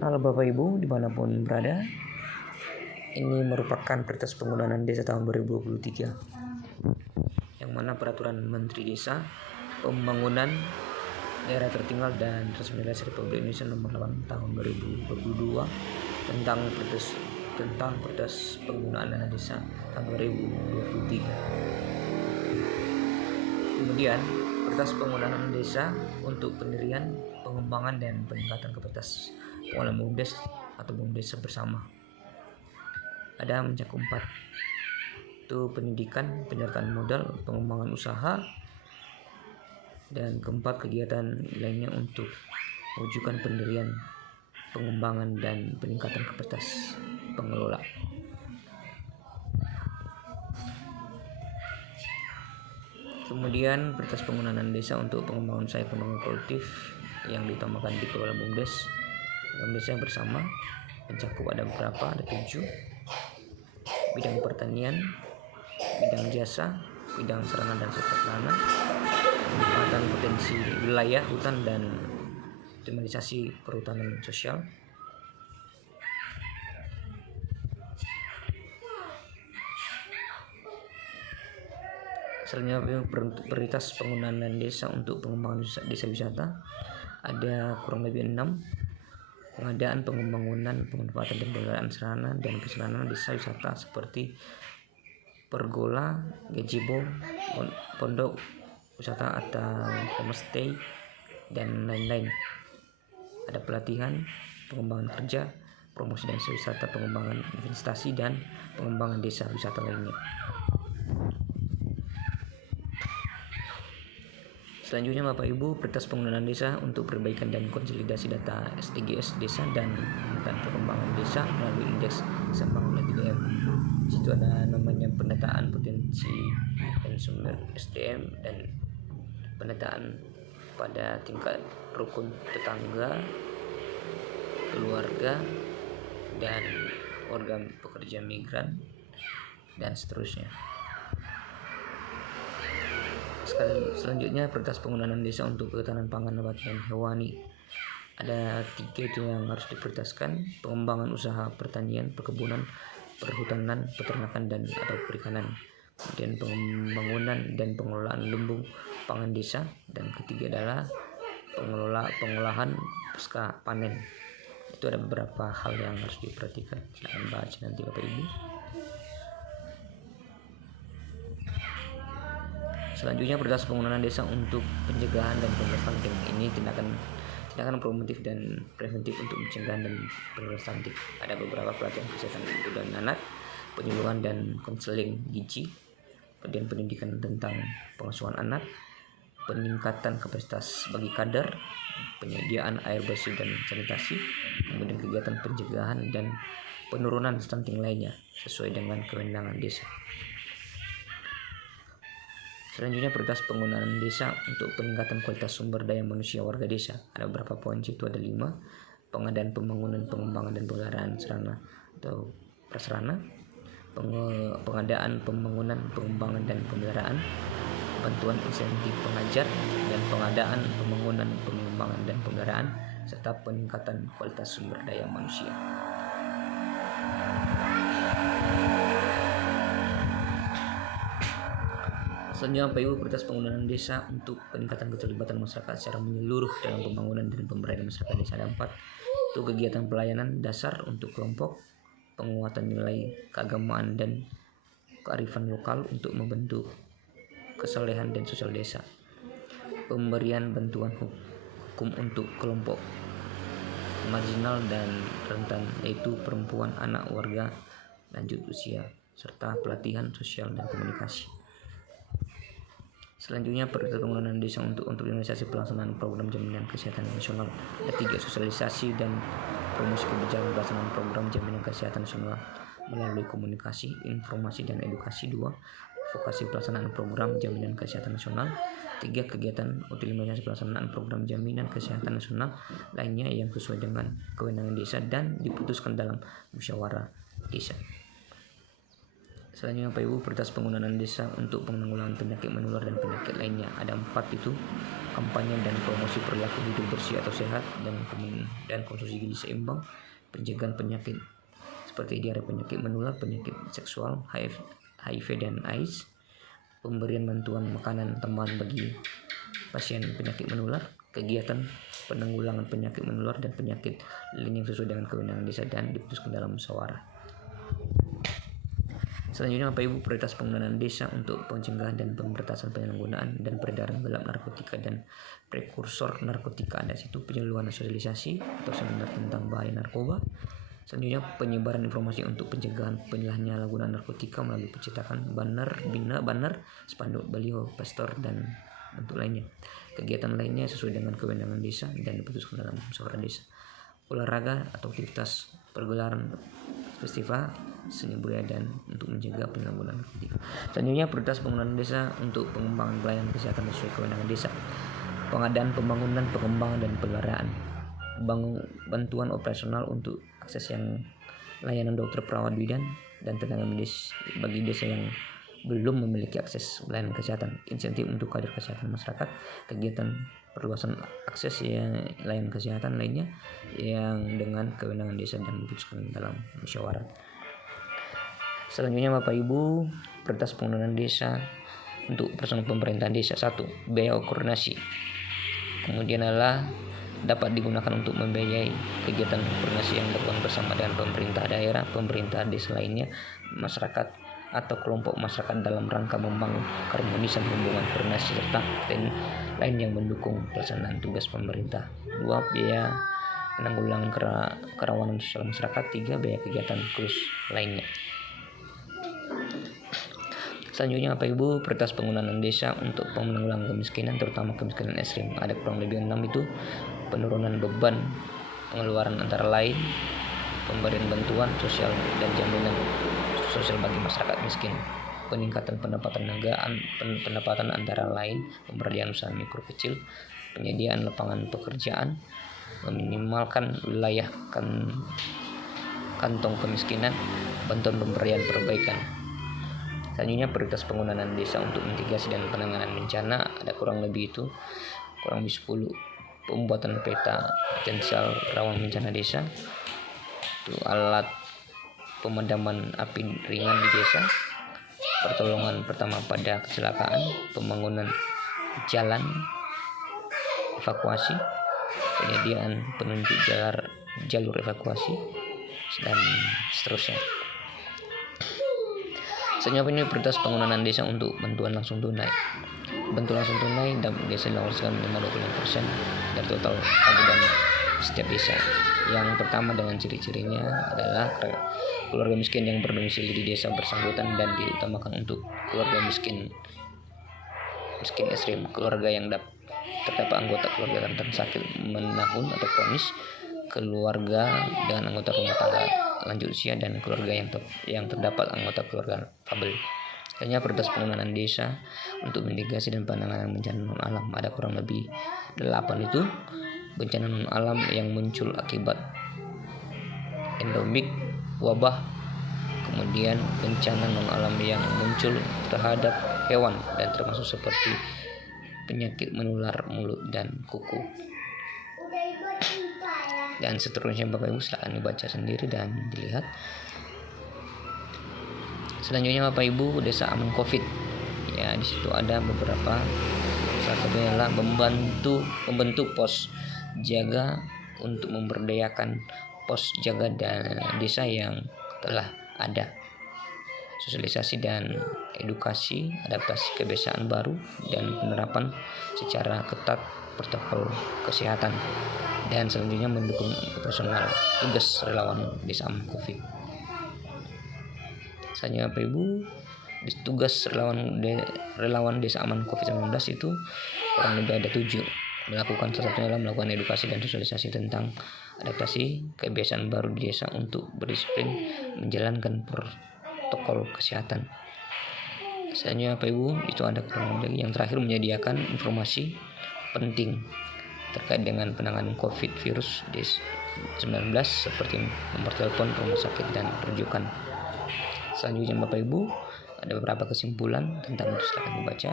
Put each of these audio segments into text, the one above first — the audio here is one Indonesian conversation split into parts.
Halo Bapak Ibu dimanapun berada, ini merupakan Perpres Pengelolaan Desa tahun 2023 yang mana peraturan Menteri Desa Pembangunan Daerah Tertinggal dan Transmigrasi Republik Indonesia nomor 8 tahun 2022 tentang Perpres Penggunaan Dana Desa tahun 2023. Kemudian Perpres Penggunaan Desa untuk pendirian, pengembangan dan peningkatan kapasitas pengelolaan BUMDes atau BUMDes bersama. Ada mencakup 4, itu pendidikan, penyertaan modal, pengembangan usaha, dan keempat kegiatan lainnya untuk mewujudkan pendirian, pengembangan dan peningkatan kapasitas pengelola. Kemudian Perpres Penggunaan Desa untuk pengembangan usaha ekonomi kolektif yang diutamakan dikelola BUMDes yang bersama, mencakup ada beberapa, ada 7: bidang pertanian, bidang jasa, bidang sarana dan prasarana, peningkatan potensi wilayah hutan dan optimalisasi perhutanan sosial. Selanjutnya prioritas penggunaan desa untuk pengembangan desa wisata ada kurang lebih 6: pengadaan, pengembangan, pemanfaatan dan pengelolaan sarana dan prasarana desa wisata seperti pergola, gazebo, pondok wisata atau homestay dan lain-lain. Ada pelatihan, pengembangan kerja, promosi desa wisata, pengembangan investasi dan pengembangan desa wisata lainnya. Selanjutnya Bapak Ibu, Perpres Pengelolaan Desa untuk perbaikan dan konsolidasi data SDGs desa dan perkembangan desa melalui indeks pembangunan 3M. Di situ ada namanya penataan potensi dan sumber SDM dan penataan pada tingkat rukun tetangga, keluarga, dan warga pekerja migran dan seterusnya. Selanjutnya Perpres Penggunaan Desa untuk ketahanan pangan, nabati dan hewani. Ada 3 itu yang harus diprioritaskan: pengembangan usaha pertanian, perkebunan, perhutanan, peternakan dan atau perikanan. Kemudian pembangunan dan pengelolaan lumbung pangan desa, dan ketiga adalah pengolahan pasca panen. Itu ada beberapa hal yang harus diperhatikan. Silahkan baca nanti Bapak Ibu. Selanjutnya Perpres Penggunaan Desa untuk pencegahan dan pemberantasan stunting. Ini tindakan promotif dan preventif untuk pencegahan dan pemberantasan stunting. Ada beberapa pelatihan kesehatan ibu dan anak, penyuluhan dan konseling gizi, kemudian pendidikan tentang pengasuhan anak, peningkatan kapasitas bagi kader, penyediaan air bersih dan sanitasi, kemudian kegiatan pencegahan dan penurunan stunting lainnya sesuai dengan kewenangan desa. Selanjutnya Perpres Penggunaan Desa untuk peningkatan kualitas sumber daya manusia warga desa. Ada beberapa poin, itu ada 5: pengadaan, pembangunan, pengembangan dan pemeliharaan sarana atau prasarana, pengadaan, pembangunan, pengembangan dan pemeliharaan, bantuan insentif pengajar, dan pengadaan, pembangunan, pengembangan dan pemeliharaan, serta peningkatan kualitas sumber daya manusia. Selanjutnya PU Perpres Penggunaan Desa untuk peningkatan keterlibatan masyarakat secara menyeluruh dalam pembangunan dan pemberdayaan masyarakat desa. Ada 4, itu kegiatan pelayanan dasar untuk kelompok, penguatan nilai keagamaan dan kearifan lokal untuk membentuk kesalehan dan sosial desa, pemberian bantuan hukum untuk kelompok marginal dan rentan, yaitu perempuan, anak, warga lanjut usia, serta pelatihan sosial dan komunikasi. Selanjutnya Perpres Penggunaan Desa untuk realisasi pelaksanaan program jaminan kesehatan nasional. Ada 3, sosialisasi dan promosi kebijakan pelaksanaan program jaminan kesehatan nasional melalui komunikasi, informasi dan edukasi. 2, advokasi pelaksanaan program jaminan kesehatan nasional. 3, kegiatan optimalisasi pelaksanaan program jaminan kesehatan nasional lainnya yang sesuai dengan kewenangan desa dan diputuskan dalam musyawarah desa. Selanjutnya Bapak Ibu, prioritas penggunaan desa untuk penanggulangan penyakit menular dan penyakit lainnya. Ada 4 itu: kampanye dan promosi perilaku hidup bersih atau sehat, dan konsumsi gizi seimbang, pencegahan penyakit seperti diare, penyakit menular, penyakit seksual, HIV dan AIDS, pemberian bantuan makanan tambahan bagi pasien penyakit menular, kegiatan penanggulangan penyakit menular dan penyakit lain yang sesuai dengan kewenangan desa dan diputuskan dalam musyawarah. Selanjutnya Bapak Ibu, prioritas penggunaan desa untuk pencegahan dan pemberantasan penyalahgunaan dan peredaran gelap narkotika dan prekursor narkotika. Ada situ penyuluhan sosialisasi atau seminar tentang bahaya narkoba. Selanjutnya penyebaran informasi untuk pencegahan penyalahgunaan narkotika melalui pencetakan banner, spanduk, baliho, poster dan bentuk lainnya. Kegiatan lainnya sesuai dengan kewenangan desa dan diputuskan dalam musyawarah desa. Olahraga atau aktivitas pergelaran festival seni budaya dan untuk mencegah penyalahgunaan narkotika. Selanjutnya prioritas penggunaan desa untuk pengembangan pelayanan kesehatan sesuai kewenangan desa. Pengadaan, pembangunan, pengembangan dan penggaraan. Bantuan operasional untuk akses yang layanan dokter, perawat bidan dan tenaga medis bagi desa yang belum memiliki akses layanan kesehatan. Insentif untuk kader kesehatan masyarakat. Kegiatan perluasan akses layanan kesehatan lainnya yang dengan kewenangan desa dan diputuskan dalam musyawarah. Selanjutnya Bapak Ibu, prioritas penggunaan desa untuk personel pemerintahan desa. 1. Biaya koordinasi. Kemudian adalah dapat digunakan untuk membiayai kegiatan koordinasi yang dilakukan bersama dengan pemerintah daerah, pemerintah desa lainnya, masyarakat atau kelompok masyarakat dalam rangka membangun keharmonisan hubungan koordinasi serta lain yang mendukung pelaksanaan tugas pemerintah. 2. Biaya penanggulangan kerawanan sosial masyarakat. 3. Biaya kegiatan khusus lainnya. Selanjutnya Bapak Ibu, prioritas penggunaan desa untuk penanggulangan kemiskinan, terutama kemiskinan ekstrim. Ada kurang lebih 6 itu: penurunan beban pengeluaran antara lain pemberian bantuan sosial dan jaminan sosial bagi masyarakat miskin, peningkatan pendapatan antara lain pemberdayaan usaha mikro kecil, penyediaan lapangan pekerjaan, meminimalkan wilayah kantong kemiskinan, bantuan pemberian perbaikan. Selanjutnya prioritas penggunaan desa untuk mitigasi dan penanganan bencana. Ada kurang lebih 10: pembuatan peta potensial rawan bencana desa, itu alat pemadaman api ringan di desa, pertolongan pertama pada kecelakaan, pembangunan jalan, evakuasi, penyediaan penunjuk jalur evakuasi dan seterusnya. Selanjutnya ini prioritas penggunaan desa untuk bantuan langsung tunai. Bantuan langsung tunai desa dilakukan minimal 25% dari total agudan setiap desa. Yang pertama dengan ciri-cirinya adalah keluarga miskin yang berdomisili di desa bersangkutan dan diutamakan untuk keluarga miskin ekstrim, keluarga yang terdapat anggota keluarga rentan sakit menahun atau kronis, keluarga dengan anggota rumah tangga lanjut usia, dan keluarga yang terdapat anggota keluarga fabel. Hanya prioritas penggunaan desa untuk mitigasi dan penanganan bencana non alam. Ada kurang lebih 8 itu: bencana non alam yang muncul akibat endemik, wabah, kemudian bencana non alam yang muncul terhadap hewan dan termasuk seperti penyakit menular mulut dan kuku dan seterusnya. Bapak Ibu silakan dibaca sendiri dan dilihat. Selanjutnya Bapak Ibu, desa aman Covid. Ya, di situ ada beberapa, salah satunya adalah membentuk pos jaga untuk memberdayakan pos jaga dan desa yang telah ada, sosialisasi dan edukasi, adaptasi kebiasaan baru dan penerapan secara ketat protokol kesehatan, dan selanjutnya mendukung operasional tugas relawan desa aman Covid. Selanjutnya Bapak Ibu, tugas relawan desa aman Covid-19 itu kurang lebih ada 7. Melakukan salah satunya adalah melakukan edukasi dan sosialisasi tentang adaptasi kebiasaan baru di desa untuk berdisiplin menjalankan protokol kesehatan. Selanjutnya Bapak Ibu, itu ada kurang lebih yang terakhir menyediakan informasi penting terkait dengan penanganan COVID virus 19 seperti nomor telepon rumah sakit dan rujukan. Selanjutnya Bapak Ibu, ada beberapa kesimpulan tentang itu, silakan dibaca.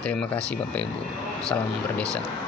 Terima kasih Bapak Ibu. Salam berdesa.